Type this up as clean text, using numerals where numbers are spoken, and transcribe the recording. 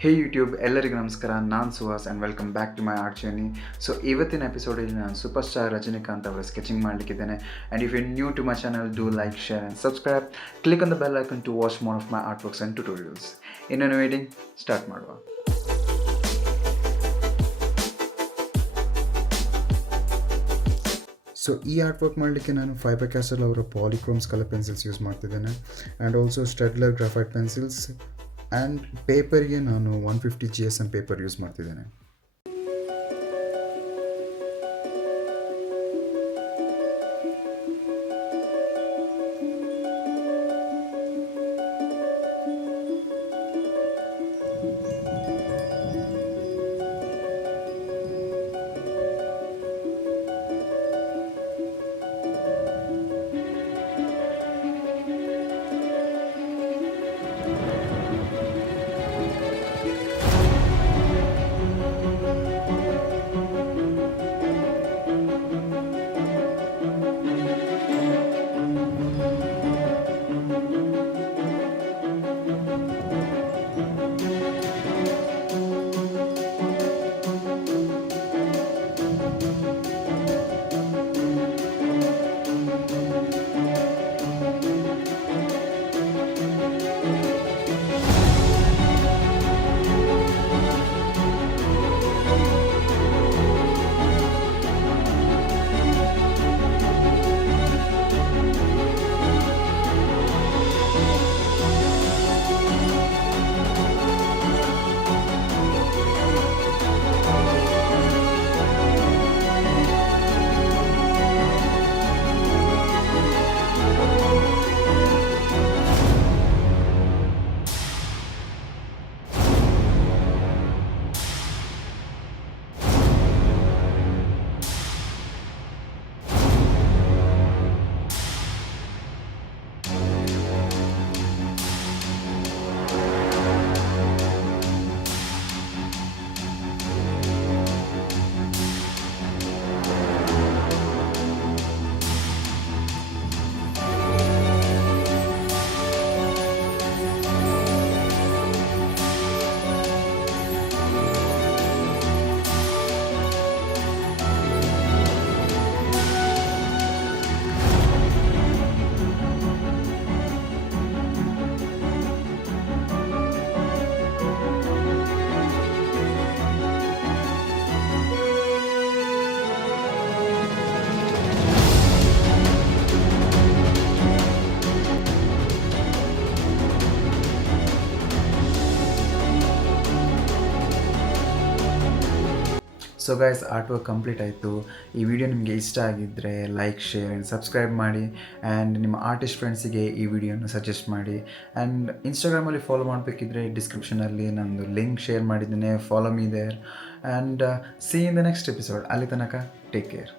ಹೇ ಯೂಟ್ಯೂಬ್ ಎಲ್ಲರಿಗೂ ನಮಸ್ಕಾರ. ನಾನು Suhas and welcome back to my art journey. So ಇವತ್ತಿನ ಎಪಿಸೋಡಲ್ಲಿ ನಾನು ಸೂಪರ್ ಸ್ಟಾರ್ ರಜನಿಕಾಂತ್ ಅವರ ಸ್ಕೆಚಿಂಗ್ ಮಾಡಲಿಕ್ಕಿದ್ದೇನೆ. And if you new to my channel, do like, share and subscribe. Click on the bell icon to watch more of my art works and tutorials. ಇನ್ನೇನು waiting, start ಮಾಡುವ. So ಈ art work ಮಾಡಲಿಕ್ಕೆ ನಾನು Faber Castell ಅವರ Polychromos colour pencils use ಮಾಡ್ತಿದ್ದೇನೆ. And also Staedtler graphite pencils and ಪೇಪರ್ಗೆ ನಾನು 150 GSM paper use ಮಾಡ್ತಿದ್ದೇನೆ. So guys, art work complete ಆಯಿತು. ಈ ವಿಡಿಯೋ ನಿಮಗೆ ಇಷ್ಟ ಆಗಿದ್ದರೆ ಲೈಕ್, ಶೇರ್ ಆ್ಯಂಡ್ ಸಬ್ಸ್ಕ್ರೈಬ್ ಮಾಡಿ. ಆ್ಯಂಡ್ ನಿಮ್ಮ ಆರ್ಟಿಸ್ಟ್ ಫ್ರೆಂಡ್ಸಿಗೆ ಈ ವಿಡಿಯೋನ ಸಜೆಸ್ಟ್ ಮಾಡಿ. ಆ್ಯಂಡ್ ಇನ್ಸ್ಟಾಗ್ರಾಮಲ್ಲಿ ಫಾಲೋ ಮಾಡಬೇಕಿದ್ರೆ ಡಿಸ್ಕ್ರಿಪ್ಷನಲ್ಲಿ ನಂದು ಲಿಂಕ್ ಶೇರ್ ಮಾಡಿದ್ದೇನೆ. Follow me there and see in the next episode. ಅಲ್ಲಿ ತನಕ ಟೇಕ್ ಕೇರ್.